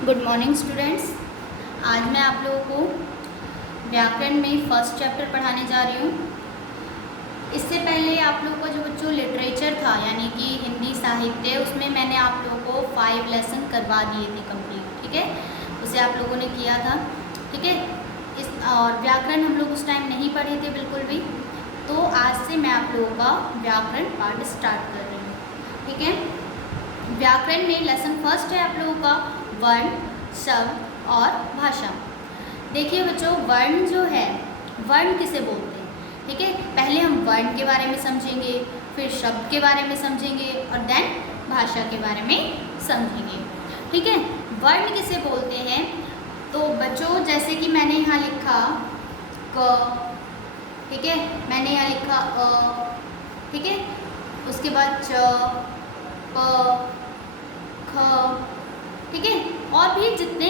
Good morning students. आज मैं आप लोगों को व्याकरण में फर्स्ट चैप्टर पढ़ाने जा रही हूँ। इससे पहले आप लोगों का जो बच्चों लिटरेचर था यानी कि हिंदी साहित्य, उसमें मैंने आप लोगों को 5 लेसन करवा दिए थे कंप्लीट, ठीक है। उसे आप लोगों ने किया था, ठीक है। और व्याकरण हम लोग उस टाइम नहीं पढ़े थे बिल्कुल भी। तो आज से मैं आप लोगों का व्याकरण पार्ट स्टार्ट कर रही हूँ, ठीक है। व्याकरण में लेसन फर्स्ट है आप लोगों का वर्ण, शब्द और भाषा। देखिए बच्चों, वर्ण जो है, वर्ण किसे बोलते हैं, ठीक है। पहले हम वर्ण के बारे में समझेंगे, फिर शब्द के बारे में समझेंगे और देन भाषा के बारे में समझेंगे, ठीक है। वर्ण किसे बोलते हैं, तो बच्चों जैसे कि मैंने यहाँ लिखा क, ठीक है, मैंने यहाँ लिखा अ, ठीक है, उसके बाद च, प, ख, ठीक है, और भी जितने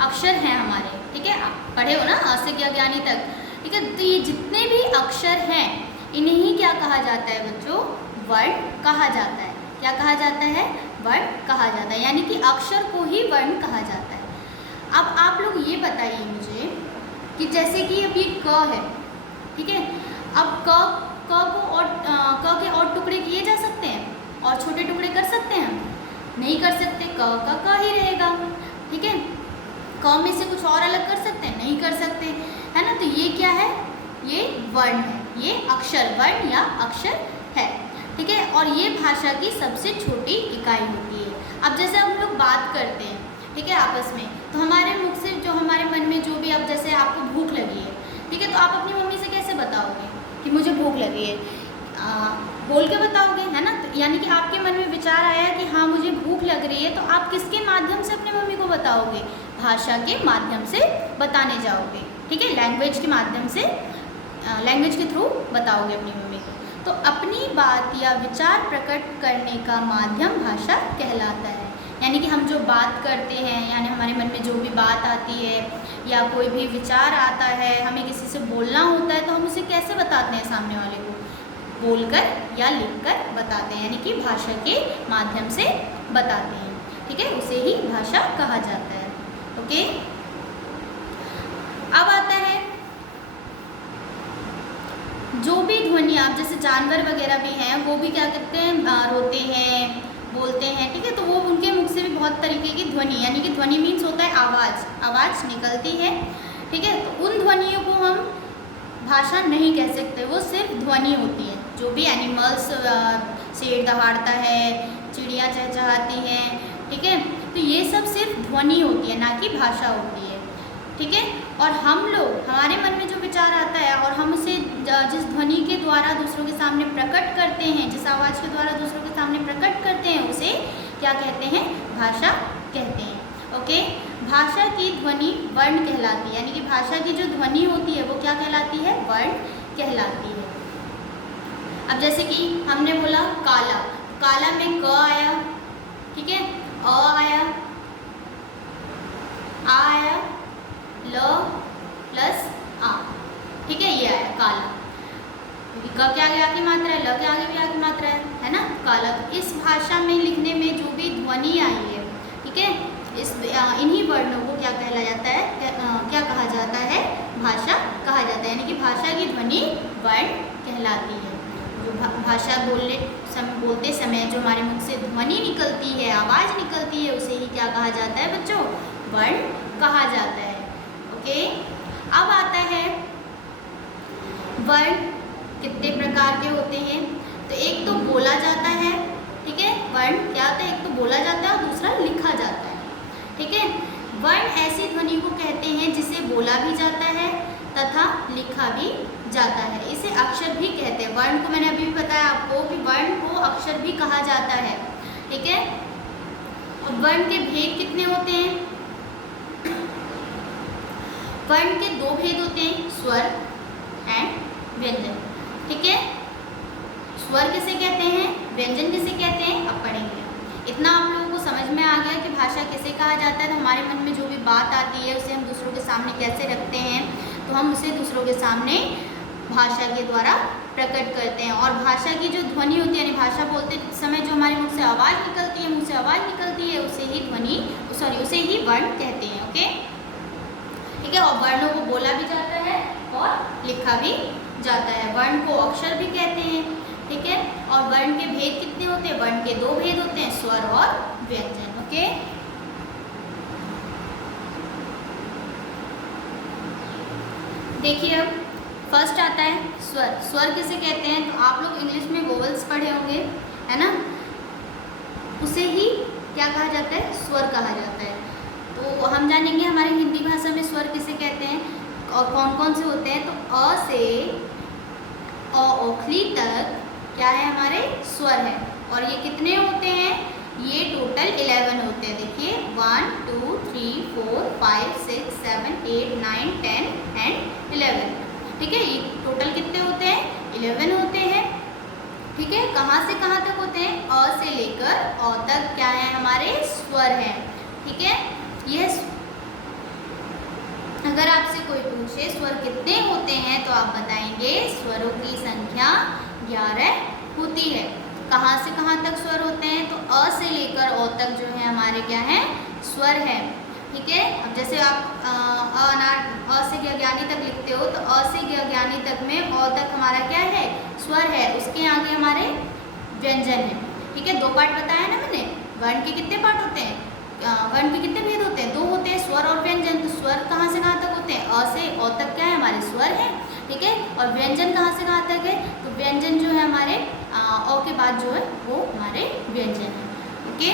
अक्षर हैं हमारे, ठीक है, आप पढ़े हो ना आ से ज्ञानी तक, ठीक है। तो ये जितने भी अक्षर हैं इन्हें ही क्या कहा जाता है बच्चों, वर्ण कहा जाता है। क्या कहा जाता है, वर्ण कहा जाता है, यानी कि अक्षर को ही वर्ण कहा जाता है। अब आप लोग ये बताइए मुझे कि जैसे कि अब ये क है, ठीक है, अब क को और क के और टुकड़े किए जा सकते हैं और छोटे टुकड़े कर सकते हैं, नहीं कर सकते, क ही रहेगा, ठीक है। क में से कुछ और अलग कर सकते हैं, नहीं कर सकते, है ना। तो ये क्या है, ये वर्ण है, ये अक्षर, वर्ण या अक्षर है, ठीक है। और ये भाषा की सबसे छोटी इकाई होती है। अब जैसे हम लोग बात करते हैं, ठीक है, आपस में, तो हमारे मुख से जो हमारे मन में जो भी, अब जैसे आपको भूख लगी है, ठीक है, तो आप अपनी मम्मी से कैसे बताओगे कि मुझे भूख लगी है, बोल के बताओगे, है ना। तो यानी कि आपके मन में विचार आया कि हाँ मुझे भूख लग रही है, तो आप किसके माध्यम से अपनी मम्मी को बताओगे, भाषा के माध्यम से बताने जाओगे, ठीक है, लैंग्वेज के माध्यम से, लैंग्वेज के थ्रू बताओगे अपनी मम्मी को। तो अपनी बात या विचार प्रकट करने का माध्यम भाषा कहलाता है। यानी कि हम जो बात करते हैं, यानी हमारे मन में जो भी बात आती है या कोई भी विचार आता है, हमें किसी से बोलना होता है, तो हम उसे कैसे बताते हैं, सामने वाले को बोलकर या लिखकर बताते हैं, यानी कि भाषा के माध्यम से बताते हैं, ठीक है, उसे ही भाषा कहा जाता है। ओके, अब आता है जो भी ध्वनि, आप जैसे जानवर वगैरह भी हैं, वो भी क्या करते हैं, रोते हैं, बोलते हैं, ठीक है। तो वो उनके मुख से भी बहुत तरीके की ध्वनि, यानी कि ध्वनि मीन्स होता है आवाज़, आवाज़ निकलती है, ठीक है। तो उन ध्वनियों को हम भाषा नहीं कह सकते, वो सिर्फ ध्वनि होती है। जो भी एनिमल्स, शेर दहाड़ता है, चिड़िया चहचहाती हैं, ठीक है, तो ये सब सिर्फ ध्वनि होती है, ना कि भाषा होती है, ठीक है। और हम लोग, हमारे मन में जो विचार आता है और हम उसे जिस ध्वनि के द्वारा दूसरों के सामने प्रकट करते हैं, जिस आवाज़ के द्वारा दूसरों के सामने प्रकट करते हैं, उसे क्या कहते हैं, भाषा कहते हैं। ओके, भाषा की ध्वनि वर्ण कहलाती है, यानी कि भाषा की जो ध्वनि होती है वो क्या कहलाती है, वर्ण कहलाती है। अब जैसे कि हमने बोला काला, काला में क आया, ठीक है, अ आया, आ आया, ल प्लस आ, ठीक है, ये आया काला। क के आगे आ की मात्रा है, ल के आगे भी आ की मात्रा है ना, काला। तो इस भाषा में लिखने में जो भी ध्वनि आई है, ठीक है, इस इन्हीं वर्णों को क्या कहला जाता है, क्या कहा जाता है, भाषा कहा जाता है, यानी कि भाषा की ध्वनि वर्ण कहलाती है। जो भाषा बोलते समय जो हमारे मुख से ध्वनि निकलती है, आवाज़ निकलती है, उसे ही क्या कहा जाता है बच्चों, वर्ण कहा जाता है। ओके, अब आता है वर्ण कितने प्रकार के होते हैं। तो एक तो बोला जाता है, ठीक है, वर्ण क्या होता है, एक तो बोला जाता है और दूसरा लिखा जाता है, ठीक है। वर्ण ऐसी ध्वनि को कहते हैं जिसे बोला भी जाता है तथा लिखा भी जाता है, इसे अक्षर भी कहते हैं। वर्ण को मैंने अभी भी बताया आपको कि वर्ण को अक्षर भी कहा जाता है, ठीक है। और वर्ण के भेद कितने होते हैं, वर्ण के 2 भेद होते हैं, स्वर एंड व्यंजन, ठीक है। स्वर किसे कहते हैं, व्यंजन किसे कहते हैं, अब पढ़ेंगे। इतना आप लोगों को समझ में आ गया कि भाषा किसे कहा जाता है। तो हमारे मन में जो भी बात आती है उसे हम दूसरों के सामने कैसे रखते हैं, तो हम उसे दूसरों के सामने भाषा के द्वारा प्रकट करते हैं। और भाषा की जो ध्वनि होती है, यानी भाषा बोलते समय जो हमारे मुख से आवाज़ निकलती है, मुँह से आवाज़ निकलती है, उसे ही ध्वनि उसे ही वर्ण कहते हैं। ओके, ठीक है। और वर्णों को बोला भी जाता है और लिखा भी जाता है। वर्ण को अक्षर भी कहते हैं, ठीक है। और वर्ण के भेद कितने होते हैं? वर्ण के 2 भेद होते हैं, स्वर और व्यंजन। ओके, देखिए अब फर्स्ट आता है स्वर। स्वर किसे कहते हैं? तो आप लोग इंग्लिश में वोवेल्स पढ़े होंगे, है ना, उसे ही क्या कहा जाता है? स्वर कहा जाता है। तो हम जानेंगे हमारी हिंदी भाषा में स्वर किसे कहते हैं और कौन कौन से होते हैं। तो अ से ओखली तक क्या है? हमारे स्वर है। और ये कितने होते हैं? ये टोटल 11 होते हैं। देखिए 1 2 3 4 5 6 7 8 9 10 एंड 11, ठीक है। ये टोटल कितने होते हैं? 11 होते हैं, ठीक है। कहाँ से कहाँ तक होते हैं? अ से लेकर औ तक क्या है? हमारे स्वर हैं, ठीक है। यह अगर आपसे कोई पूछे स्वर कितने होते हैं तो आप बताएंगे स्वरों की संख्या 11 होती है। कहाँ से कहाँ तक स्वर होते हैं? तो अ से लेकर ओ तक जो है हमारे क्या है? स्वर है, ठीक है। अब जैसे आप अ से ज्ञानी तक लिखते हो तो अ से ज्ञानी तक में अ तक हमारा क्या है? स्वर है। उसके आगे हमारे व्यंजन है, ठीक है। 2 पार्ट बताया ना मैंने। वर्ण के कितने पार्ट होते हैं? वर्ण के कितने भेद होते हैं? 2 होते हैं, स्वर और व्यंजन। तो स्वर कहाँ से कहाँ तक होते हैं? अ से ओ तक क्या है? हमारे स्वर है, ठीक है। और व्यंजन कहाँ से कहाँ तक है? तो व्यंजन जो है हमारे ओ के बाद जो है वो हमारे व्यंजन है, ओके।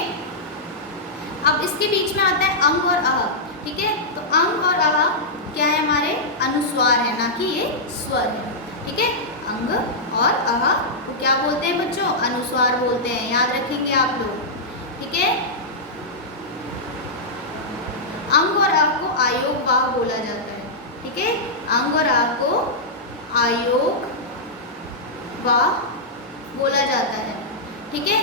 अब इसके बीच में आता है अंग और अह, ठीक है। तो अंग और अह क्या है? हमारे अनुस्वार है, ना कि ये स्वर है, ठीक है। अंग और अह को क्या बोलते हैं बच्चों? अनुस्वार बोलते हैं, याद रखेंगे आप लोग, ठीक है। अंग और अह को आयोग वाह बोला जाता है, ठीक है। अंग और अह को आयोग वाह बोला जाता है, ठीक है।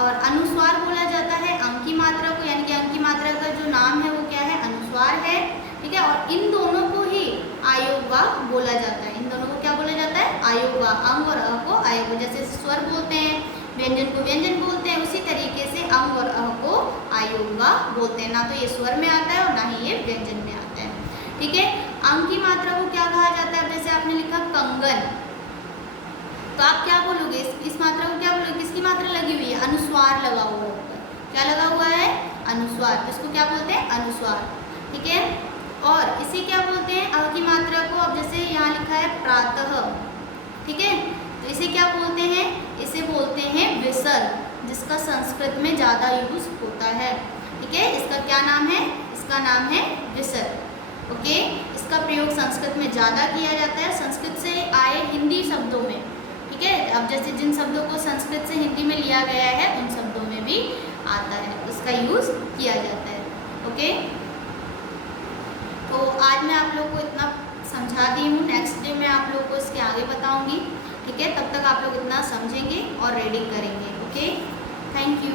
और अनुस्वार बोला जाता है अंग की मात्रा को, यानी कि अंग की मात्रा का जो नाम है वो क्या है? अनुस्वार है, ठीक है। और इन दोनों को ही आयोग वाह बोला जाता है। इन दोनों को क्या बोला जाता है? आयोग वाह। अंग और अह को आयोग, जैसे स्वर बोलते हैं, व्यंजन को व्यंजन बोलते हैं, उसी तरीके से अंग और अह को आयोग वाह बोलते हैं। ना तो ये स्वर में आता है और ना ही ये व्यंजन में आता है, ठीक है। अंग की मात्रा को क्या कहा जाता है? अब जैसे आपने लिखा कंगन, तो आप क्या बोलोगे? इस मात्रा को क्या बोलोगे? किसकी मात्रा लगी हुई है? अनुस्वार लगा हुआ है ऊपर। क्या लगा हुआ है? अनुस्वार। तो इसको क्या बोलते हैं? अनुस्वार, ठीक है। और इसे क्या बोलते हैं? अ की मात्रा को, अब जैसे यहाँ लिखा है प्रातः, ठीक है, तो इसे क्या बोलते हैं? इसे बोलते हैं विसर्ग, जिसका संस्कृत में ज़्यादा यूज होता है, ठीक है। इसका क्या नाम है? इसका नाम है विसर्ग, ओके। इसका प्रयोग संस्कृत में ज़्यादा किया जाता है, संस्कृत से आए हिंदी शब्दों में, ठीक है। अब जैसे जिन शब्दों को संस्कृत से हिंदी में लिया गया है उन शब्दों में भी आता है, उसका यूज़ किया जाता है, ओके। तो आज मैं आप लोग को इतना समझा दी हूँ, नेक्स्ट डे मैं आप लोग को इसके आगे बताऊँगी, ठीक है। तब तक आप लोग इतना समझेंगे और रीडिंग करेंगे, ओके। Thank you.